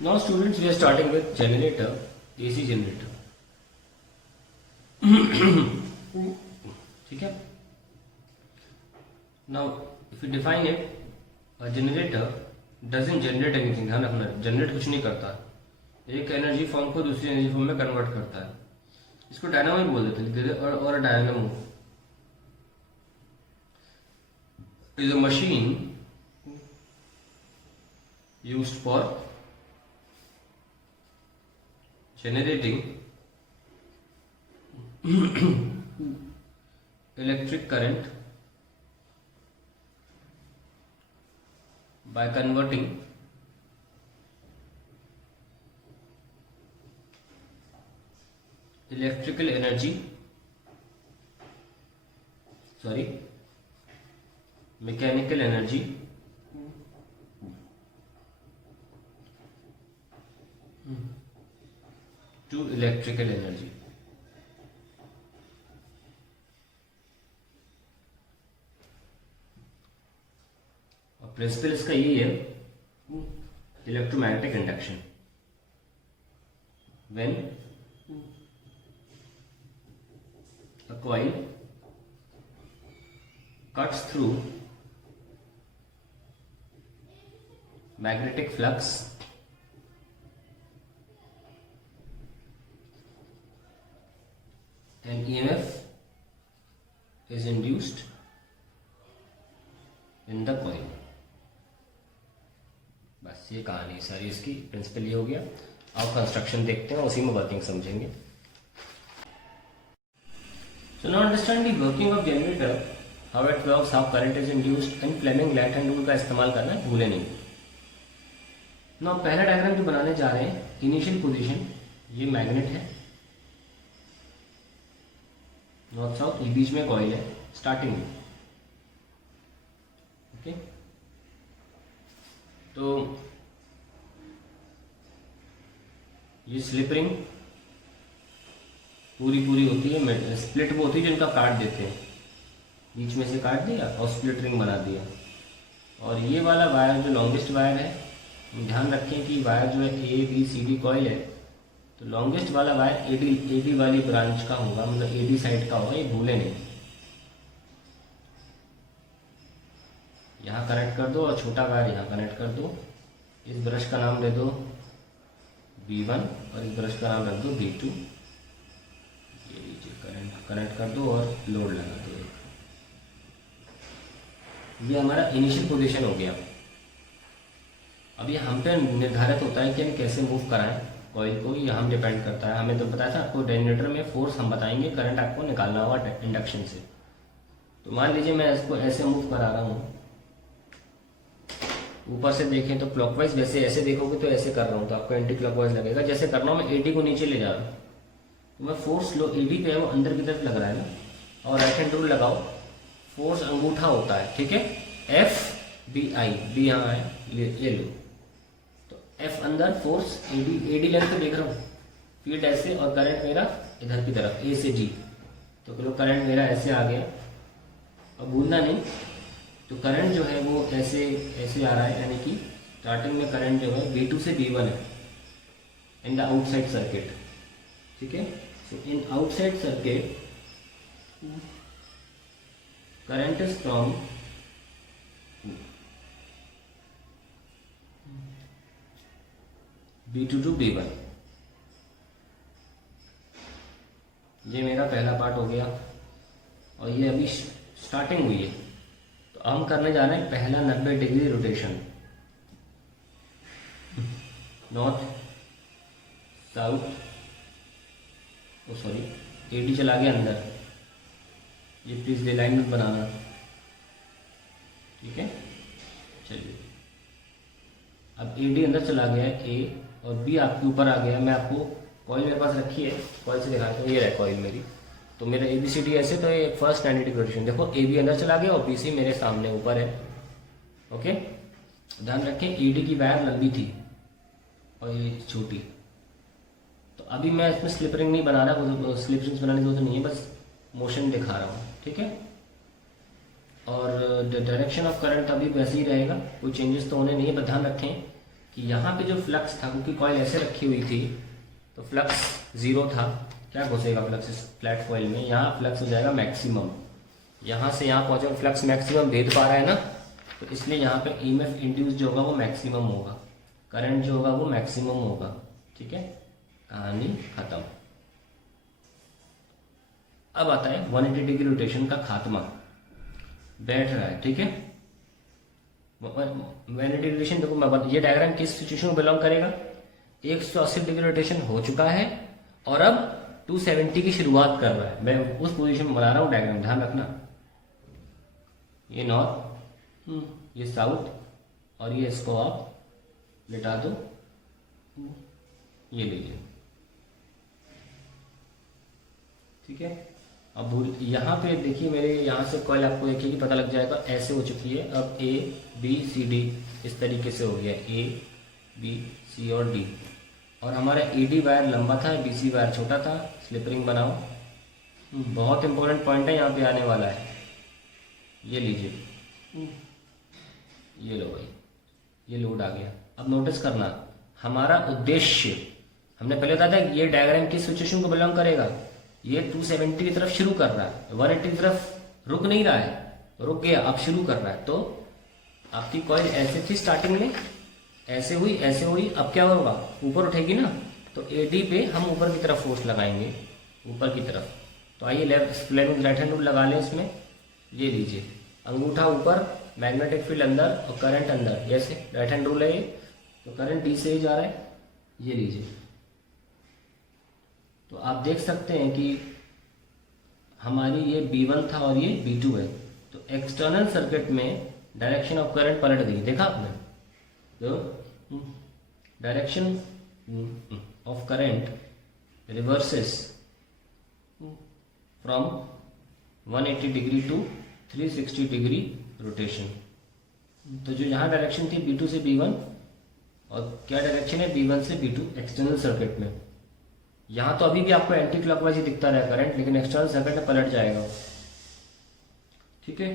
Now students, we are starting with generator, AC generator. ठीक है. Now if we define it, a generator doesn't generate anything. ध्यान रखना, generate कुछ नहीं करता, एक एनर्जी फॉर्म को दूसरी एनर्जी फॉर्म में कन्वर्ट करता है. इसको डायनामो ही बोल देते हैं. और dynamo is a machine used for generating electric current by converting mechanical energy to electrical energy. और प्रिंसिपल इसका यही है, electromagnetic induction. When a coil cuts through magnetic flux, an EMF is induced in the coil. बस ये कहानी सारी इसकी. Principal ये हो गया. अब कंस्ट्रक्शन देखते हैं, उसी में वर्किंग समझेंगे. So now understand the working of generator, how it works, how current is induced, and Fleming Light and rule का इस्तेमाल करना है, भूले नहीं. ना पहला डायग्राम जो बनाने जा रहे हैं, इनिशियल पोजीशन, ये मैग्नेट है, नॉर्थ साउथ, ये बीच में कॉइल है स्टार्टिंग में. ओके, तो ये स्लिप रिंग पूरी होती है. स्प्लिट वो होती है जिनका काट देते हैं, बीच में से काट दिया और स्प्लिट रिंग बना दिया. और ये वाला वायर जो लॉन्गेस्ट वायर है, ध्यान रखें कि वायर जो है A B C D coil है, तो लॉन्गेस्ट वाला वायर एडी वाली ब्रांच का होगा, मतलब एडी साइड का होगा, ये भूले नहीं. यहाँ कनेक्ट कर दो और छोटा वायर यहाँ कनेक्ट कर दो. इस ब्रश का नाम दे दो B1 और इस ब्रश का नाम रख दो B2. ये लीजिए, करंट कनेक्ट कर दो और लोड लगा दो. ये हमारा इनिशियल पोजीशन हो गया. अब ये हम पे निर्धारित होता है कि हम कैसे मूव कराएं कॉइल को, ये हम डिपेंड करता है. हमें तो बताया था आपको, जनरेटर में फोर्स हम बताएंगे, करंट आपको निकालना होगा इंडक्शन से. तो मान लीजिए मैं इसको ऐसे मूव करा रहा हूँ, ऊपर से देखें तो क्लॉकवाइज, वैसे ऐसे देखोगे तो ऐसे कर रहा हूँ तो आपको एंटी क्लॉकवाइज लगेगा. जैसे कर रहा हूँ मैं, एडी को नीचे ले जा रहा हूँ, तो मैं फोर्स लो एडी पे है वो अंदर की तरफ लग रहा है ना. और राइट हैंड रूल लगाओ, फोर्स अंगूठा होता है, ठीक है, FBI, बी यहाँ है, ले लो. तो F अंदर, फोर्स एडी लेंथ पे देख रहा हूँ, फील्ड ऐसे, और करंट मेरा इधर की तरफ A से G. तो चलो करंट मेरा ऐसे आ गया. अब भूलना नहीं, तो करंट जो है वो ऐसे आ रहा है, यानी कि स्टार्टिंग में करंट जो है B2 से B1 है इन द आउटसाइड सर्किट. ठीक है, so in outside circuit current is from B2 to B1. ये मेरा पहला पार्ट हो गया, और ये अभी स्टार्टिंग हुई है. तो हम करने जा रहे हैं पहला 90 डिग्री रोटेशन, नॉर्थ साउथ, ओ सॉरी, एडी चला गया अंदर. ये प्लीज डे लाइन में बनाना, ठीक है. चलिए, अब एडी अंदर चला गया है, ए और बी आपके ऊपर आ गया. मैं आपको कॉइल मेरे पास रखी है, कॉइल से दिखाता हूँ. ये रहा कॉइल मेरी, तो मेरा ABCD ऐसे, तो ये फर्स्ट 90 डिग्री रोटेशन. देखो AB अंदर चला गया और BC मेरे सामने ऊपर है. ओके, ध्यान रखें ED की वायर लंबी थी और ये छोटी. तो अभी मैं इसमें स्लिप रिंग नहीं बना रहा, स्लिप रिंग्स बनाने की जरूरत नहीं है, बस मोशन दिखा रहा हूँ, ठीक है. और डायरेक्शन ऑफ करंट अभी वैसे ही रहेगा, कोई चेंजेस तो होने नहीं है. बस ध्यान रखें कि यहाँ पे जो फ्लक्स था, क्योंकि कॉइल ऐसे रखी हुई थी तो फ्लक्स 0 था, क्या घुसेगा फ्लक्स इस फ्लैट कॉइल में, यहाँ फ्लक्स हो जाएगा मैक्सिमम, यहाँ से यहाँ पहुंचेगा फ्लक्स मैक्सिमम भेद पा रहा है ना, तो इसलिए यहाँ पे ईएमएफ इंड्यूस जो होगा वो मैक्सिमम होगा, करंट जो होगा वो मैक्सिमम होगा। ठीक है, कहानी खत्म। अब आता है 180 डिग्री रोटेशन का खात्मा, बैठ रहा है। ठीक है, 180 डिग्री रोटेशन, देखो ये डायग्राम किस सिचुएशन में बिलोंग करेगा, 180 डिग्री रोटेशन हो चुका है और अब 270 की शुरुआत कर रहा है। मैं उस पोजीशन में बना रहा हूँ डायग्राम, ध्यान रखना। ये नॉर्थ, ये साउथ, और ये इसको आप लिटा दो, ये लीजिए। ठीक है, अब यहाँ पे देखिए मेरे यहाँ से कॉइल आपको देखिए कि पता लग जाएगा ऐसे हो चुकी है। अब ए बी सी डी इस तरीके से हो गया, ए बी सी और डी, और हमारा एडी वायर लंबा था, बीसी वायर छोटा था। स्लिप रिंग बनाओ, बहुत इंपॉर्टेंट पॉइंट है यहाँ पे आने वाला है, ये लीजिए, ये लो भाई, ये लोड आ गया। अब नोटिस करना, हमारा उद्देश्य, हमने पहले बताया था कि ये डायग्राम किस सिचुएशन को बिलोंग करेगा, ये 270 की तरफ शुरू कर रहा है, 180 की तरफ रुक नहीं रहा है, रुक गया, अब शुरू कर रहा है। तो आपकी कॉइल ऐसे थी स्टार्टिंग में, ऐसे हुई, ऐसे हुई, अब क्या होगा, ऊपर उठेगी ना, तो एडी पे हम ऊपर की तरफ फोर्स लगाएंगे, ऊपर की तरफ। तो आइए राइट हैंड रूल लगा लें इसमें, ये लीजिए, अंगूठा ऊपर, मैग्नेटिक फील्ड अंदर और करंट अंदर, जैसे राइट हैंड रूल है ये, तो करंट डी से ही जा रहा है, ये लीजिए। तो आप देख सकते हैं कि हमारी ये B1 था और ये B2 है, तो एक्सटर्नल सर्किट में डायरेक्शन ऑफ करंट पलट गई, देखा आपने, तो direction of current reverses from 180 degree to 360 degree rotation. तो जो यहाँ डायरेक्शन थी B2 से B1, और क्या डायरेक्शन है B1 से B2 एक्सटर्नल सर्किट में, यहाँ तो अभी भी आपको एंटी क्लॉकवाइज ही दिखता रहा करंट, लेकिन एक्सटर्नल सर्किट में पलट जाएगा। ठीक है,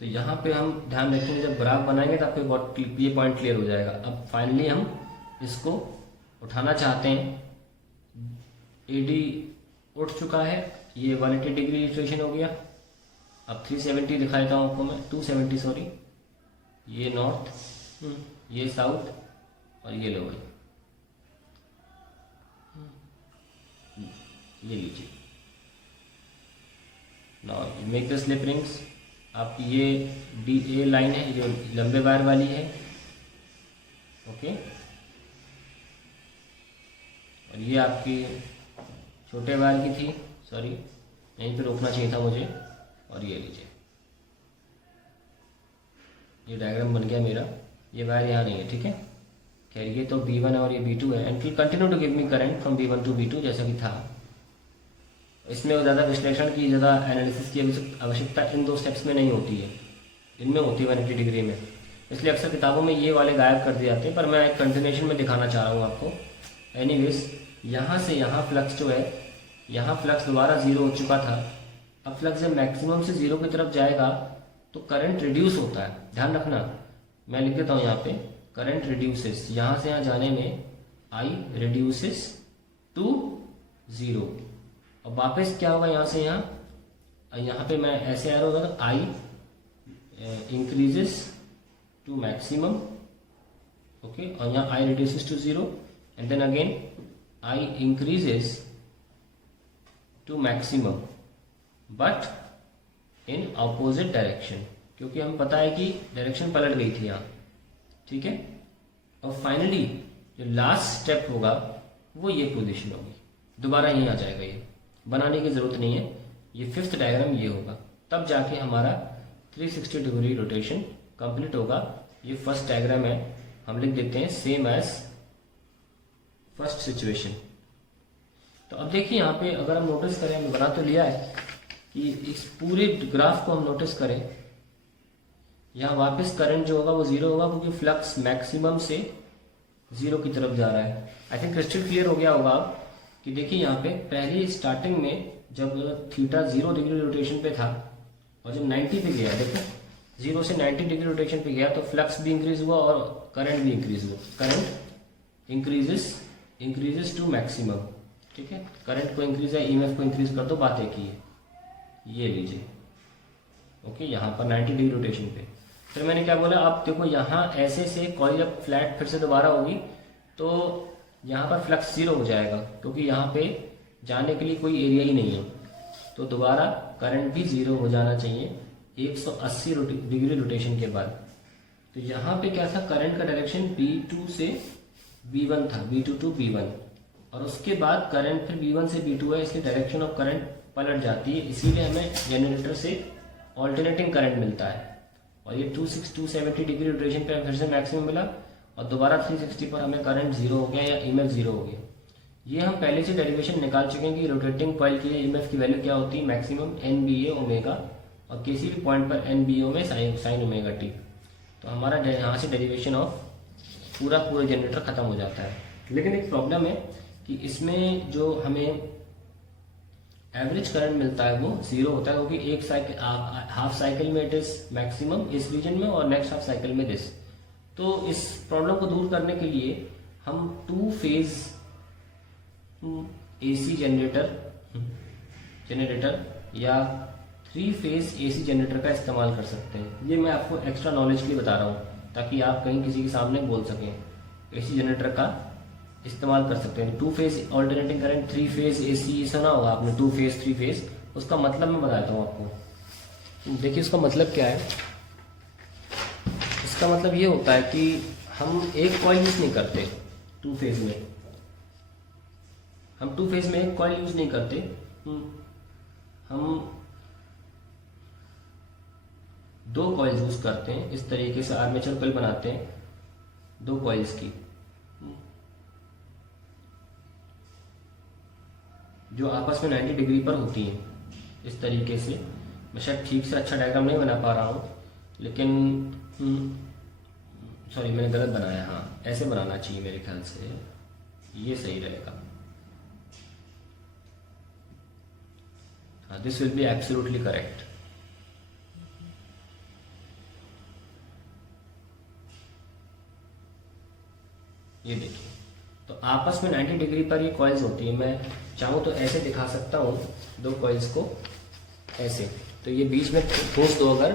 तो यहाँ पे हम ध्यान रखेंगे, जब ग्राफ बनाएंगे तो आपको ये पॉइंट क्लियर हो जाएगा। अब फाइनली हम इसको उठाना चाहते हैं, एडी उठ चुका है, ये 180 डिग्री रोटेशन हो गया। अब 370 दिखा देता हूँ आपको मैं, 270 सॉरी, ये नॉर्थ, ये साउथ, और ये लो भाई, ये लीजिए। Now make the slip rings. आपकी ये डी ए लाइन है जो लंबे वायर वाली है, ओके, और ये आपकी छोटे वायर की थी, सॉरी यहीं पे रोकना चाहिए था मुझे, और ये लीजिए, ये डायग्राम बन गया मेरा, ये वायर यहाँ नहीं है। ठीक है, खैर ये तो B1 है और ये B2 है, and will continue to give me current from B1 to B2 जैसा कि था। इसमें ज़्यादा विश्लेषण की, ज़्यादा एनालिसिस की आवश्यकता इन दो स्टेप्स में नहीं होती है, इनमें होती है 180 डिग्री में, इसलिए अक्सर किताबों में ये वाले गायब कर दिए जाते हैं, पर मैं एक कंटिन्यूएशन में दिखाना चाह रहा हूँ आपको। एनीवेज, यहाँ से यहाँ फ्लक्स जो है, यहाँ फ्लक्स दोबारा 0 हो चुका था, अब फ्लक्स जब मैक्सिमम से 0 की तरफ जाएगा तो करंट रिड्यूस होता है, ध्यान रखना, मैं लिख देता हूँ यहाँ पे, करंट रिड्यूसेस, यहाँ से यहाँ जाने में I रिड्यूसेस टू 0, और वापस क्या होगा यहाँ से यहाँ पे मैं ऐसे आ रहा होगा तो I increases to maximum, okay, और यहाँ I reduces to 0, and then again I increases to maximum, but in opposite direction, क्योंकि हमें पता है कि डायरेक्शन पलट गई थी यहाँ। ठीक है, और फाइनली जो लास्ट स्टेप होगा वो ये पोजीशन होगी, दोबारा यहीं आ जाएगा, ये बनाने की जरूरत नहीं है, ये फिफ्थ डायग्राम ये होगा, तब जाके हमारा 360 डिग्री रोटेशन कंप्लीट होगा। ये फर्स्ट डायग्राम है, हम लिख देते हैं सेम एज फर्स्ट सिचुएशन। तो अब देखिए यहाँ पे अगर हम नोटिस करें, हमने बना तो लिया है कि इस पूरे ग्राफ को हम नोटिस करें, यहाँ वापस करंट जो होगा वो 0 होगा, क्योंकि फ्लक्स मैक्सिमम से 0 की तरफ जा रहा है। आई थिंक क्रिस्टल क्लियर हो गया होगा अब कि देखिए यहाँ पे पहले स्टार्टिंग में जब थीटा 0 डिग्री रोटेशन पे था और जब 90 पे गया, देखो 0 से 90 डिग्री रोटेशन पे गया तो फ्लक्स भी इंक्रीज हुआ और करंट भी इंक्रीज हुआ, करंट इंक्रीजेस टू मैक्सिमम, ठीक है। करंट को इंक्रीज है, ईएमएफ को इंक्रीज कर दो, बात एक ही है। ये लीजिए, ओके, यहाँ पर 90 डिग्री रोटेशन पे। फिर मैंने क्या बोला, आप देखो यहाँ ऐसे से कॉइल जब फ्लैट फिर से दोबारा होगी तो यहाँ पर फ्लक्स जीरो हो जाएगा, क्योंकि यहाँ पे जाने के लिए कोई एरिया ही नहीं है। तो दोबारा करंट भी जीरो हो जाना चाहिए 180 डिग्री रोटेशन के बाद। तो यहाँ पे क्या था, करंट का डायरेक्शन B2 से B1 था, B2 टू B1, और उसके बाद करंट फिर B1 से B2 है, इसलिए डायरेक्शन ऑफ करंट पलट जाती है, इसीलिए हमें जनरेटर से ऑल्टरनेटिंग करंट मिलता है। और ये 270 डिग्री रोटेशन पे फिर से मैक्सिमम मिला, और दोबारा 360 पर हमें करंट जीरो हो गया या ईएमएफ जीरो हो गया। ये हम पहले से डेरिवेशन निकाल चुके हैं कि रोटेटिंग कॉइल के लिए ईएमएफ की वैल्यू क्या होती है, मैक्सिमम NBA ओमेगा, और किसी भी पॉइंट पर NBO में साइन ओमेगा टी। तो हमारा यहाँ से डेरिवेशन ऑफ पूरा जनरेटर खत्म हो जाता है। लेकिन एक प्रॉब्लम है कि इसमें जो हमें एवरेज करंट मिलता है वो जीरो होता है, क्योंकि एक साइकिल हाफ साइकिल में इट इज मैक्सिमम इस रीजन में, और नेक्स्ट हाफ साइकिल में दिस। तो इस प्रॉब्लम को दूर करने के लिए हम 2 फेज AC जनरेटर या 3 फेज AC जनरेटर का इस्तेमाल कर सकते हैं। ये मैं आपको एक्स्ट्रा नॉलेज के लिए बता रहा हूँ, ताकि आप कहीं किसी के सामने बोल सकें। AC जनरेटर का इस्तेमाल कर सकते हैं। 2 phase alternating current, 3 phase AC, सुना होगा आपने 2 फेज 3 फेज। उसका मतलब मैं बताता हूँ आपको। देखिए उसका मतलब क्या है। इसका मतलब ये होता है कि हम एक कॉइल यूज नहीं करते 2 फेज में, हम 2 फेज में एक कॉइल यूज नहीं करते, हम 2 कॉइल यूज करते हैं। इस तरीके से आर्मेचर कॉइल बनाते हैं 2 कॉइल्स की, जो आपस में 90 डिग्री पर होती हैं। इस तरीके से मैं शायद ठीक से अच्छा डायग्राम नहीं बना पा रहा हूँ, लेकिन सॉरी मैंने गलत बनाया। हाँ, ऐसे बनाना चाहिए मेरे ख्याल से, ये सही रहेगा। हाँ, this will be absolutely correct. ये देखिए, तो आपस में 90 डिग्री पर ये कॉइल्स होती है। मैं चाहूँ तो ऐसे दिखा सकता हूँ 2 कॉइल्स को, ऐसे। तो ये बीच में ठूस दो, अगर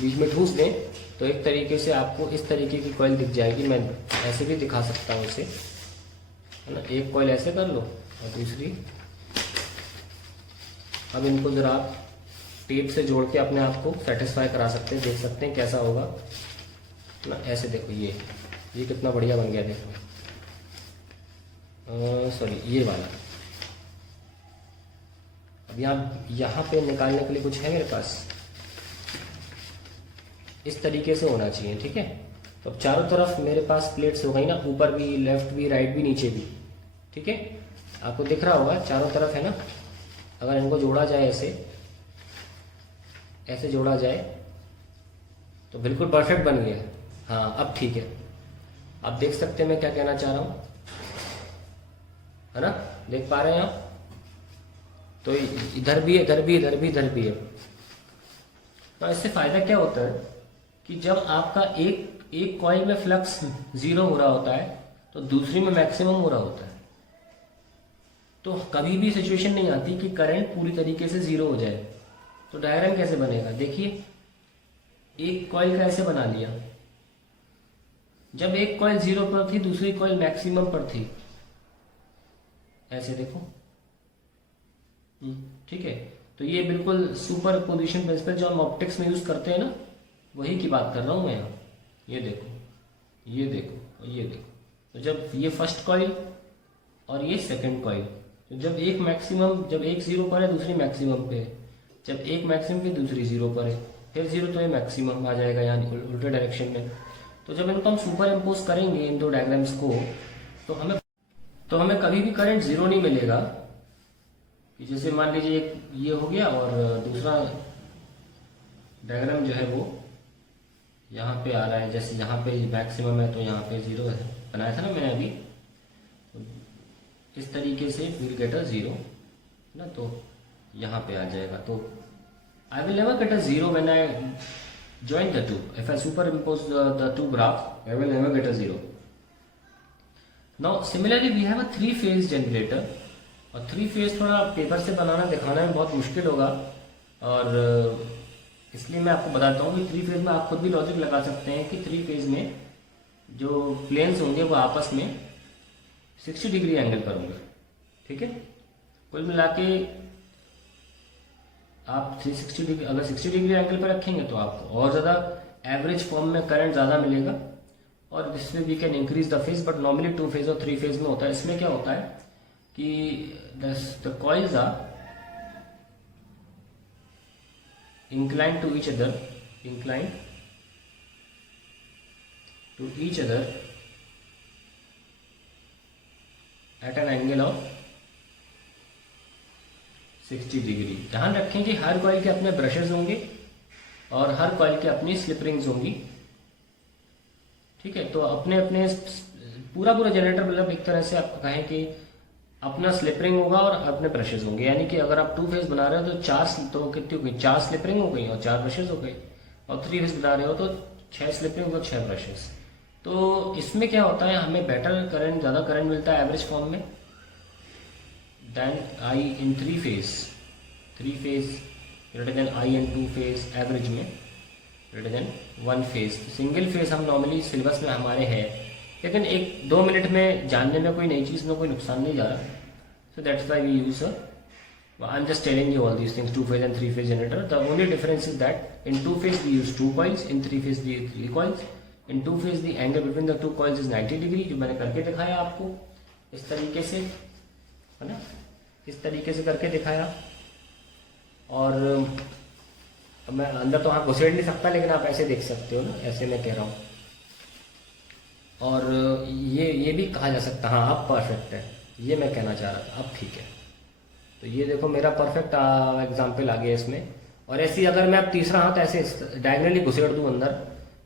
बीच में ठूस दें तो एक तरीके से आपको इस तरीके की कॉइल दिख जाएगी। मैं ऐसे भी दिखा सकता हूँ इसे, है ना। एक कॉइल ऐसे कर लो और दूसरी, अब इनको जरा आप टेप से जोड़ के अपने आप को सेटिस्फाई करा सकते हैं, देख सकते हैं कैसा होगा ना। ऐसे देखो, ये कितना बढ़िया बन गया, देखो। सॉरी, ये वाला। अब यहाँ पे निकालने के लिए कुछ है मेरे पास, इस तरीके से होना चाहिए, ठीक है। तो अब चारों तरफ मेरे पास प्लेट्स हो गई ना, ऊपर भी, लेफ्ट भी, राइट भी, नीचे भी, ठीक है। आपको दिख रहा होगा चारों तरफ है ना। अगर इनको जोड़ा जाए ऐसे जोड़ा जाए तो बिल्कुल परफेक्ट बन गया। हाँ, अब ठीक है। आप देख सकते हैं मैं क्या कहना चाह रहा हूं, है ना। देख पा रहे हैं आप। तो इधर भी, इधर भी, इधर भी, इधर भी है। तो इससे फायदा क्या होता है कि जब आपका एक कॉइल में फ्लक्स जीरो हो रहा होता है तो दूसरी में मैक्सिमम हो रहा होता है। तो कभी भी सिचुएशन नहीं आती कि करंट पूरी तरीके से जीरो हो जाए। तो डायग्राम कैसे बनेगा, देखिए। एक कॉइल का ऐसे बना लिया, जब एक कॉइल जीरो पर थी दूसरी कॉइल मैक्सिमम पर थी, ऐसे देखो, ठीक है। तो ये बिल्कुल सुपर पोजिशन प्रिंसिपल जो हम ऑप्टिक्स में यूज करते हैं ना, वही की बात कर रहा हूं मैं यहाँ। ये देखो, ये देखो, ये देखो। तो जब ये फर्स्ट कॉइल और ये सेकंड कॉइल, तो जब एक मैक्सिमम, जब एक जीरो पर है दूसरी मैक्सिमम पे है, जब एक मैक्सिमम पे दूसरी जीरो पर है, फिर जीरो तो ये मैक्सिमम आ जाएगा यहाँ उल्टे डायरेक्शन में। तो जब इनको हम सुपर इम्पोज करेंगे इन 2 डायग्राम्स को, तो हमें कभी भी करंट जीरो नहीं मिलेगा। जैसे मान लीजिए एक ये हो गया और दूसरा डायग्राम जो है वो यहाँ पे आ रहा है। जैसे यहाँ पे मैक्सिमम है तो यहाँ पे जीरो है, बनाया था ना मैंने अभी। तो इस तरीके से विल गेट अ जीरो ना, तो यहाँ पे आ जाएगा। तो I will never get a zero when I join the two. If I superimpose the two graphs, I will never get a zero. Now similarly we have a 3 phase generator, और 3 phase थोड़ा paper से बनाना दिखाना में बहुत मुश्किल होगा, और इसलिए मैं आपको बताता हूँ कि 3 फेज में आप खुद भी लॉजिक लगा सकते हैं कि 3 फेज में जो प्लेन्स होंगे वो आपस में 60 डिग्री एंगल पर होंगे, ठीक है। कुल मिला के आप 360 डिग्री, अगर 60 डिग्री एंगल पर रखेंगे तो आपको और ज़्यादा एवरेज फॉर्म में करंट ज़्यादा मिलेगा, और इसमें we can increase the phase, but normally 2 phase और 3 फेज में होता है। इसमें क्या होता है कि the coils are inclined to each other at an angle of 60 degree. ध्यान रखें कि हर कॉइल के अपने ब्रशेस होंगे और हर कॉइल के अपनी स्लिप रिंग्स होंगी, ठीक है। तो अपने अपने पूरा जनरेटर मतलब एक तरह से आप कहें कि अपना स्लिप रिंग होगा और अपने ब्रशेस होंगे, यानी कि अगर आप 2 फेज बना रहे हो तो तो कितनी हो गई, 4 स्लिप रिंग हो गई और 4 ब्रशेस हो गई, और 3 फेज बना रहे हो तो 6 स्लिप रिंग और 6 ब्रशेस। तो इसमें क्या होता है, हमें बेटर करंट, ज़्यादा करंट मिलता है एवरेज फॉर्म में then I in 3 phase greater than I in 2 phase, average में greater than 1 phase. Single phase हम नॉर्मली सिलेबस में हमारे है, लेकिन 1-2 मिनट में जानने में कोई नई चीज़ में कोई नुकसान नहीं जा रहा, so that's why we use I am just telling you all these things, 2 phase and 3 phase generator. The only difference is that in 2 phase we use 2 coils, in 3 phase we use 3 coils. In 2 phase the angle between the 2 coils is 90 degree, जो मैंने करके दिखाया आपको इस तरीके से, है ना, इस तरीके से करके दिखाया। और मैं अंदर तो हाँ घुसेड़ नहीं सकता, लेकिन आप ऐसे देख सकते हो ना, ऐसे मैं कह रहा हूँ। और ये भी कहा जा सकता, हाँ अब परफेक्ट है, ये मैं कहना चाह रहा था, अब ठीक है। तो ये देखो मेरा परफेक्ट एग्जाम्पल आ गया इसमें। और ऐसे अगर मैं अब तीसरा हाथ ऐसे डायगनली घुसेड़ दूँ अंदर,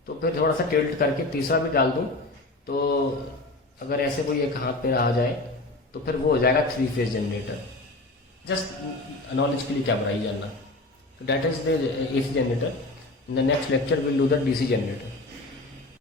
तो फिर थोड़ा सा टिल्ट करके तीसरा भी डाल दूँ, तो अगर ऐसे कोई एक हाथ पे आ जाए तो फिर वो हो जाएगा 3 फेज जनरेटर। जस्ट नॉलेज के लिए क्या बुराई जानना। तो that is the AC generator. In the next lecture will do the DC generator.